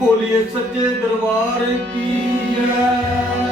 ਬੋਲੀਏ ਸੱਚੇ ਦਰਬਾਰ ਕੀ ਜੈ